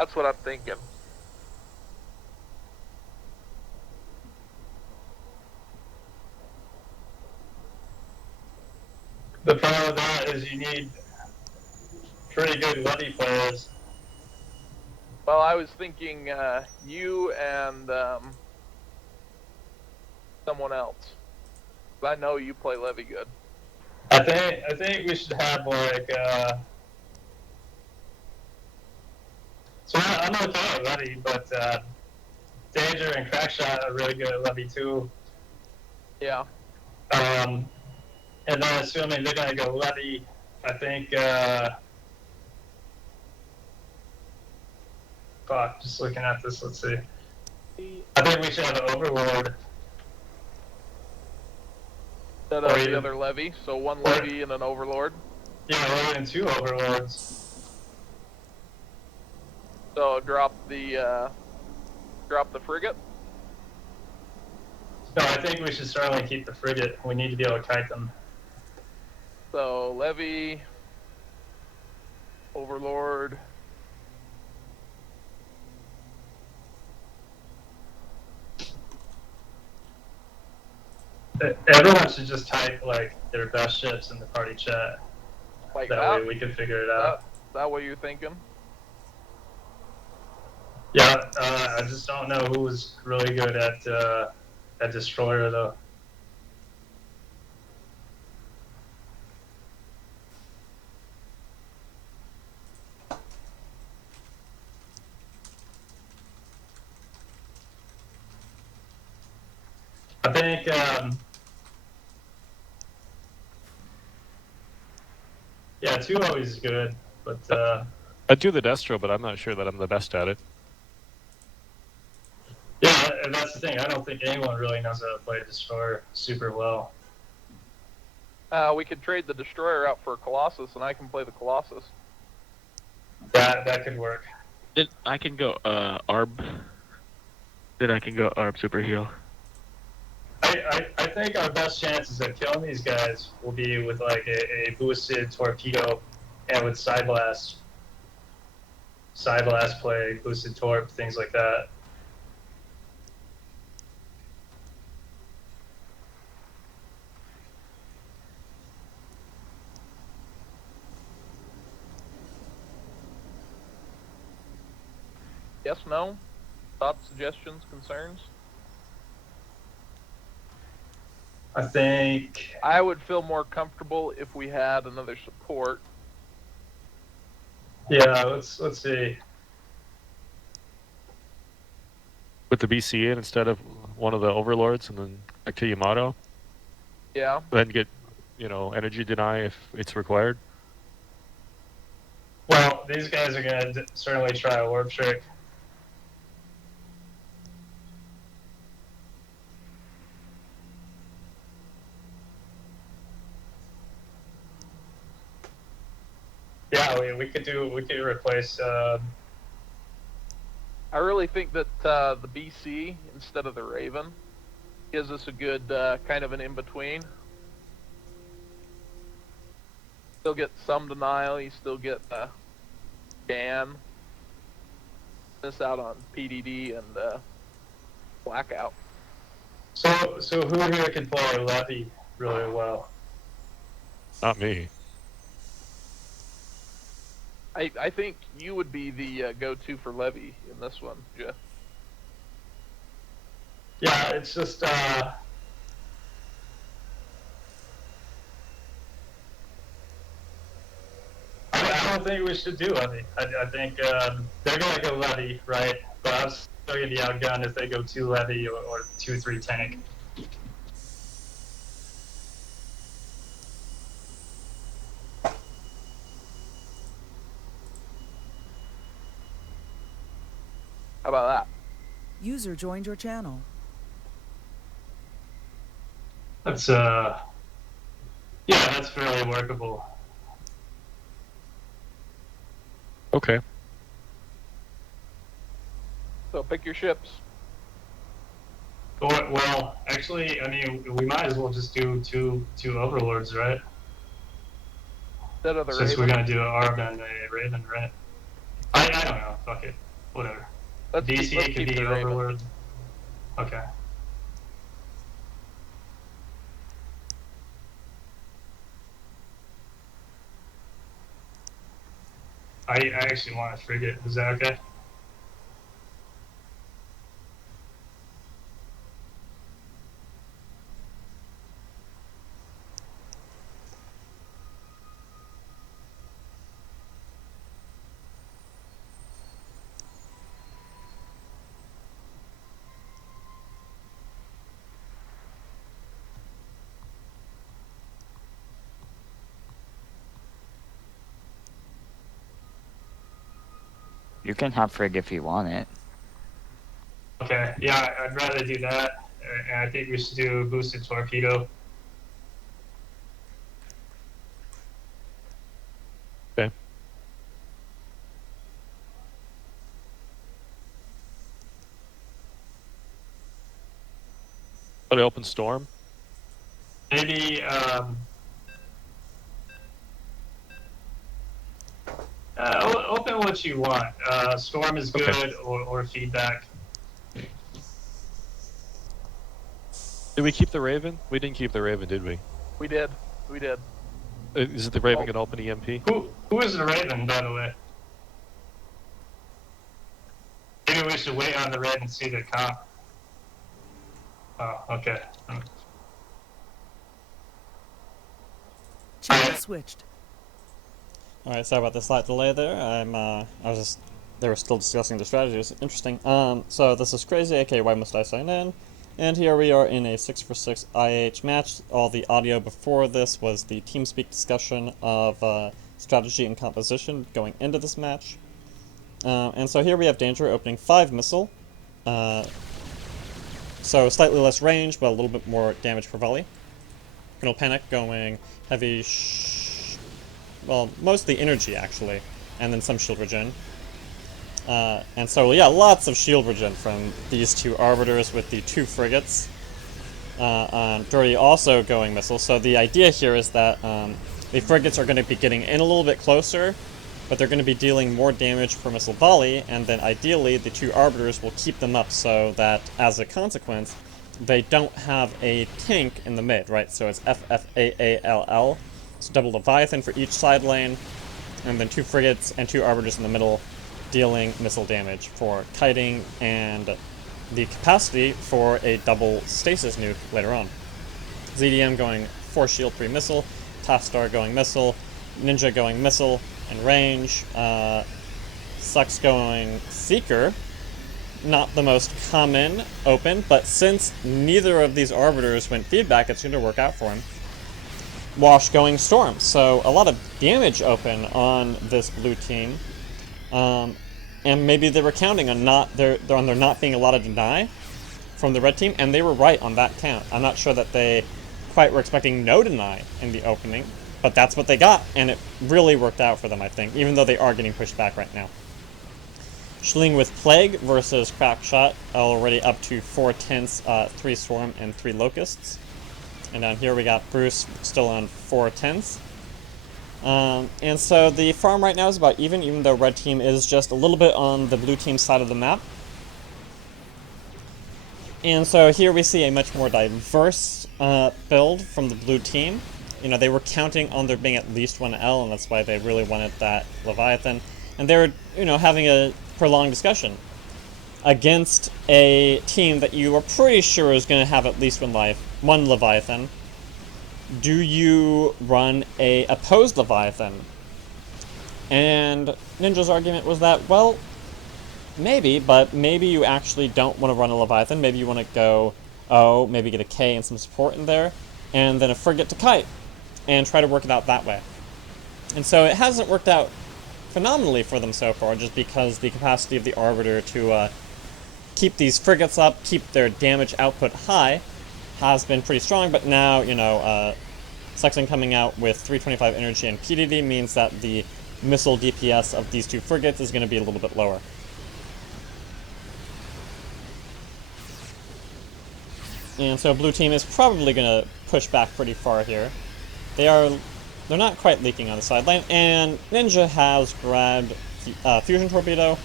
That's what I'm thinking. The problem with that is you need pretty good levy players. Well, I was thinking you and someone else. I know you play levy good. I think we should have like so I'm okay at levy, but Danger and CRAKSHOTT are really good at levy too. Yeah. And then assuming they're gonna go levy, I think fuck, just looking at this, let's see. I think we should have an overlord. Instead of the other levy, so one levy and an overlord. Yeah, or even two overlords. So drop the frigate. No, I think we should certainly keep the frigate. We need to be able to kite them. So levy, overlord. Everyone should just type like their best ships in the party chat. Like that way we can figure it out. That what you're thinking? Yeah, I just don't know who's really good at Destroyer though. I think yeah, 2 always is good, but I do the Destro, but I'm not sure that I'm the best at it. yeah, and that's the thing. I don't think anyone really knows how to play Destroyer super well. We could trade the Destroyer out for a Colossus, and I can play the Colossus. That could work. I can go ARB. Then I can go ARB super heal. I think our best chances at killing these guys will be with like a boosted torpedo and with side blast play, boosted torp, things like that. Yes, no? Thoughts, suggestions, concerns? I think I would feel more comfortable if we had another support. Yeah, let's see. With the BC in instead of one of the overlords, and then back to Yamato. Yeah. Then get, energy deny if it's required. Well, these guys are gonna certainly try a warp trick. Yeah, we could replace. I really think that the BC instead of the Raven gives us a good kind of an in-between. Still get some denial, you still get scan. Miss out on PDD and blackout. So who here can play levy really well? Not me. I think you would be the go-to for levy in this one, Jeff. Yeah, it's just I don't think we should do levy. I think they're gonna go levy, right? But I'm still gonna be outgunned if they go 2 levy or 2-3 tank. How about that? User joined your channel. That's yeah, that's fairly workable. Okay. So pick your ships. Well, actually, I mean, we might as well just do two overlords, right? Instead of the Since Raven. we're gonna do an Arb and a Raven, right? I don't know. Fuck it. whatever. Let's BCA keep can be the Raven. Overlord. Okay. I actually want a frigate. Is that okay? You can have Frig if you want it. Okay. Yeah, I'd rather do that. And I think we should do boosted torpedo. Okay. Put an open storm. Maybe open what you want. Storm is good, Okay. or feedback. Did we keep the Raven? We didn't keep the Raven, did we? We did. We did. Is it the Raven gonna open EMP? Who is the Raven, by the way? Maybe we should wait on the red and see the comp. Oh, okay. Channel switched. Alright, sorry about the slight delay there. They were still discussing the strategies. Interesting. So this is Crazy, aka Why Must I Sign In? And here we are in a 6-for-6 IH match. All the audio before this was the TeamSpeak discussion of strategy and composition going into this match. And so here we have Danger opening 5 missile. So slightly less range, but a little bit more damage per volley. ColonelPanic going heavy, well, mostly energy actually, and then some shield regen. And so, yeah, lots of shield regen from these two arbiters with the 2 frigates. Dirty also going missiles. So the idea here is that the frigates are going to be getting in a little bit closer, but they're going to be dealing more damage per missile volley, and then ideally the 2 arbiters will keep them up so that, as a consequence, they don't have a tank in the mid, right? So it's FFAALL. It's double Leviathan for each side lane, and then 2 frigates and 2 arbiters in the middle, dealing missile damage for kiting and the capacity for a double stasis nuke later on. ZDM going 4 shield 3 missile, Tassadar going missile, Ninja going missile and range, Sux going Seeker. Not the most common open, but since neither of these arbiters went feedback, it's going to work out for him. Wash going Storm, so a lot of damage open on this blue team. And maybe they were counting on there not being a lot of deny from the red team, and they were right on that count. I'm not sure that they quite were expecting no deny in the opening, but that's what they got, and it really worked out for them, I think, even though they are getting pushed back right now. Shling with Plague versus CRAKSHOTT, already up to 4 tents, 3 Swarm, and 3 Locusts. And down here we got Bruce still on 4 tents. And so the farm right now is about even though red team is just a little bit on the blue team side of the map. And so here we see a much more diverse build from the blue team. You know, they were counting on there being at least 1 L, and that's why they really wanted that Leviathan. And they were, you know, having a prolonged discussion against a team that you are pretty sure is going to have at least one Leviathan. Do you run a opposed Leviathan? And Ninja's argument was that, well, maybe, but maybe you actually don't want to run a Leviathan. Maybe you want to go, maybe get a K and some support in there, and then a frigate to kite, and try to work it out that way. And so it hasn't worked out phenomenally for them so far, just because the capacity of the Arbiter to keep these frigates up, keep their damage output high, has been pretty strong, but now, you know, Suxen coming out with 325 energy and PDD means that the missile DPS of these 2 frigates is going to be a little bit lower. And so blue team is probably going to push back pretty far here. They're not quite leaking on the sideline, and Ninja has grabbed Fusion Torpedo.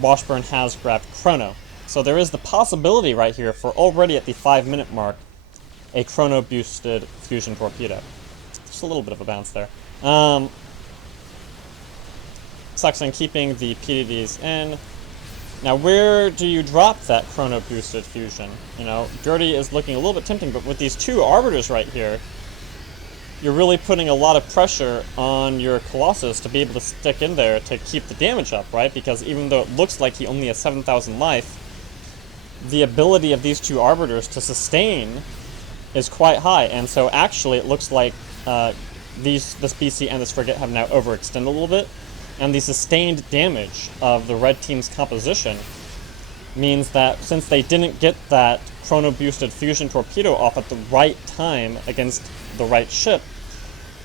Washburne has grabbed Chrono. So there is the possibility right here for already at the 5-minute mark, a Chrono boosted fusion torpedo. Just a little bit of a bounce there. Suxen keeping the PDDs in. Now, where do you drop that Chrono boosted fusion? You know, Dirty is looking a little bit tempting, but with these two Arbiters right here, you're really putting a lot of pressure on your Colossus to be able to stick in there to keep the damage up, right? Because even though it looks like he only has 7,000 life, the ability of these two Arbiters to sustain is quite high, and so actually it looks like this BC and this frigate have now overextended a little bit, and the sustained damage of the red team's composition means that since they didn't get that Chrono boosted fusion torpedo off at the right time against the right ship,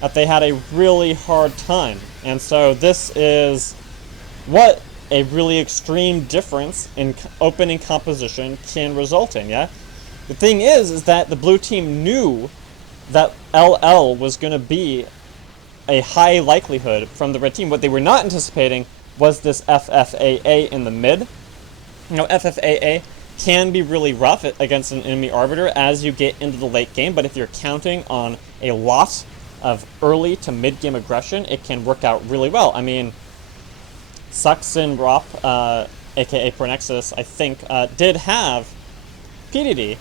that they had a really hard time. And so this is what a really extreme difference in opening composition can result in, yeah? The thing is that the blue team knew that LL was going to be a high likelihood from the red team. What they were not anticipating was this FFAA in the mid. You know, FFAA can be really rough against an enemy arbiter as you get into the late game, but if you're counting on a lot of early to mid-game aggression, it can work out really well. I mean, suxenrop, aka Pronexus, I think, did have PDD,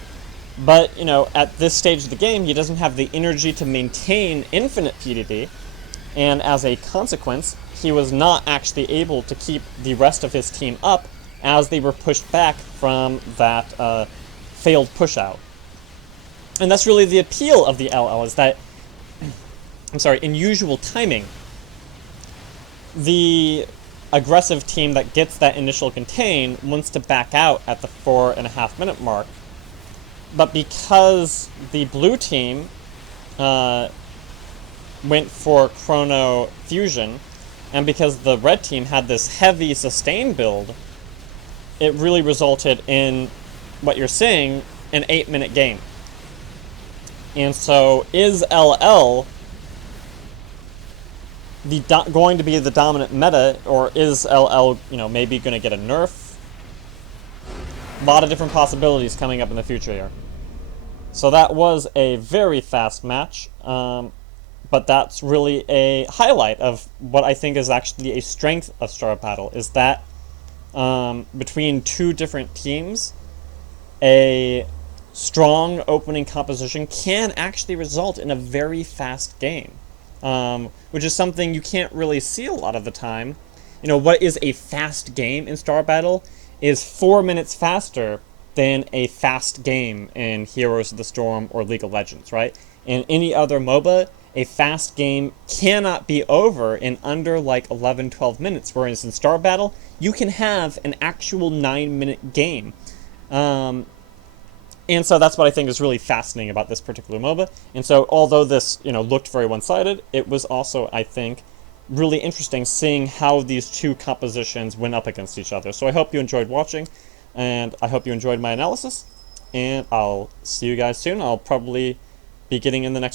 but, you know, at this stage of the game, he doesn't have the energy to maintain infinite PDD, and as a consequence, he was not actually able to keep the rest of his team up as they were pushed back from that failed push-out. And that's really the appeal of the LL, is that, I'm sorry, in usual timing, the aggressive team that gets that initial contain wants to back out at the 4.5-minute mark. But because the blue team went for Chrono Fusion, and because the red team had this heavy sustain build, it really resulted in what you're seeing, an 8-minute game. And so, is LL going to be the dominant meta, or is LL, you know, maybe going to get a nerf? A lot of different possibilities coming up in the future here. So that was a very fast match, but that's really a highlight of what I think is actually a strength of Star Battle, is that between two different teams, a strong opening composition can actually result in a very fast game, which is something you can't really see a lot of the time. You know, what is a fast game in Star Battle is 4 minutes faster than a fast game in Heroes of the Storm or League of Legends, right? In any other MOBA, a fast game cannot be over in under like 11-12 minutes, whereas in Star Battle, you can have an actual 9-minute game. And so that's what I think is really fascinating about this particular MOBA. And so although this, you know, looked very one-sided, it was also, I think, really interesting seeing how these two compositions went up against each other. So I hope you enjoyed watching, and I hope you enjoyed my analysis, and I'll see you guys soon. I'll probably be getting in the next